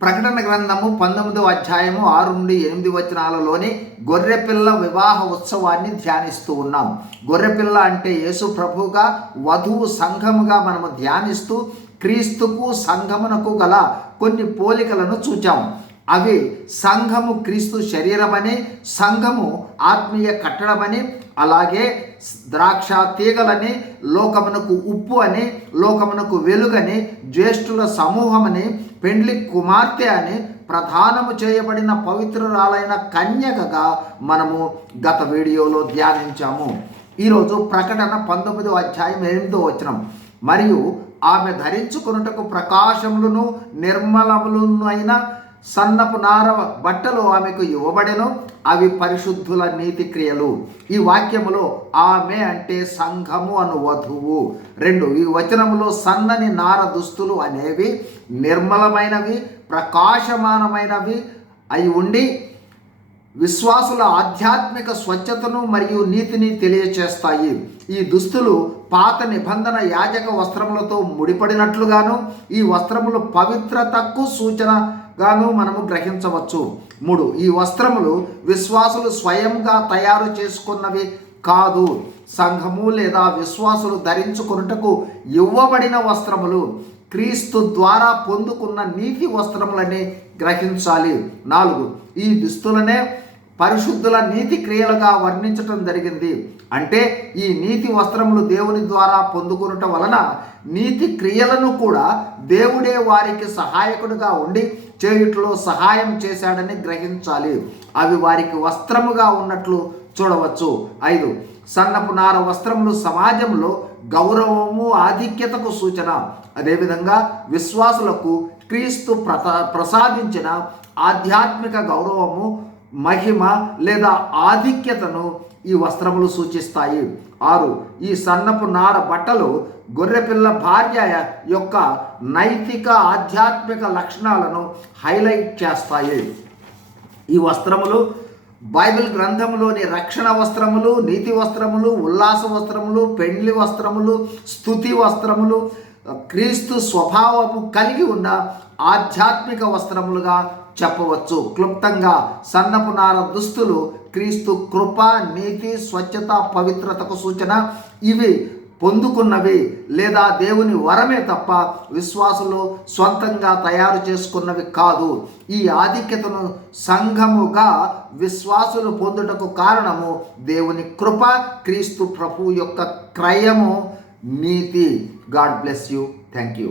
ప్రకటన గ్రంథము పంతొమ్మిదవ అధ్యాయము ఆరు నుండి ఎనిమిది వచనాలలోని గొర్రెపిల్ల వివాహ ఉత్సవాన్ని ధ్యానిస్తూ ఉన్నాం. గొర్రెపిల్ల అంటే యేసు ప్రభుగా వధువు సంఘముగా మనము ధ్యానిస్తూ క్రీస్తుకు సంఘమునకు గల కొన్ని పోలికలను చూచాం. అవి సంఘము క్రీస్తు శరీరమని సంఘము ఆత్మీయ కట్టడమని అలాగే ద్రాక్ష తీగలని లోకమునకు ఉప్పు అని లోకమునకు వెలుగని జ్యేష్ఠుల సమూహమని పెండ్లి కుమార్తె అని ప్రధానము చేయబడిన పవిత్రురాలైన కన్యకగా మనము గత వీడియోలో ధ్యానించాము. ఈరోజు ప్రకటన పంతొమ్మిదో అధ్యాయం ఎనిమిదో వచనం. మరియు ఆమె ధరించుకొనుటకు ప్రకాశములను నిర్మలములను అయిన సన్నపు నార బట్టలు ఆమెకు ఇవ్వబడెను. అవి పరిశుద్ధుల నీతి క్రియలు. ఈ వాక్యములో ఆమె అంటే సంఘము అను వధువు రెండు ఈ వచనములో సన్నని నార దుస్తులు అనేవి నిర్మలమైనవి ప్రకాశమానమైనవి అయి ఉండి విశ్వాసుల ఆధ్యాత్మిక స్వచ్ఛతను మరియు నీతిని తెలియచేస్తాయి. ఈ దుస్తులు పాత నిబంధన యాజక వస్త్రములతో ముడిపడినట్లుగాను ఈ వస్త్రములు పవిత్రతకు గాను మనము గ్రహించవచ్చు. మూడు ఈ వస్త్రములు విశ్వాసులు స్వయంగా తయారు చేసుకున్నవి కాదు. సంఘము లేదా విశ్వాసులు ధరించుకొనుటకు ఇవ్వబడిన వస్త్రములు క్రీస్తు ద్వారా పొందుకున్న నీతి వస్త్రములని గ్రహించాలి. నాలుగు ఈ దుస్తులనే పరిశుద్ధుల నీతి క్రియలుగా వర్ణించటం జరిగింది. అంటే ఈ నీతి వస్త్రములు దేవుని ద్వారా పొందుకునట వలన నీతి క్రియలను కూడా దేవుడే వారికి సహాయకుడిగా ఉండి చేయుట్లో సహాయం చేశాడని గ్రహించాలి. అవి వారికి వస్త్రముగా ఉన్నట్లు చూడవచ్చు. ఐదు సన్నపు నార వస్త్రములు సమాజంలో గౌరవము ఆధిక్యతకు సూచన. అదేవిధంగా విశ్వాసులకు క్రీస్తు ప్రసా ప్రసాదించిన ఆధ్యాత్మిక గౌరవము మహిమ లేదా ఆధిక్యతను ఈ వస్త్రములు సూచిస్తాయి. ఆరు ఈ సన్నపు నార బట్టలు గొర్రెపిల్ల భార్య యొక్క నైతిక ఆధ్యాత్మిక లక్షణాలను హైలైట్ చేస్తాయి. ఈ వస్త్రములు బైబిల్ గ్రంథంలోని రక్షణ వస్త్రములు నీతి వస్త్రములు ఉల్లాస వస్త్రములు పెండ్లి వస్త్రములు స్థుతి వస్త్రములు క్రీస్తు స్వభావము కలిగి ఉన్న ఆధ్యాత్మిక వస్త్రములుగా చెప్పవచ్చు. క్లుప్తంగా సన్నపు నార దుస్తులు క్రీస్తు కృప నీతి స్వచ్ఛత పవిత్రతకు సూచన. ఇవి పొందుకున్నవి లేదా దేవుని వరమే తప్ప విశ్వాసులు సొంతంగా తయారు చేసుకున్నవి కాదు. ఈ ఆధిక్యతను సంఘముగా విశ్వాసులు పొందుటకు కారణము దేవుని కృప క్రీస్తు ప్రభు యొక్క క్రయము నీతి. God bless you. Thank you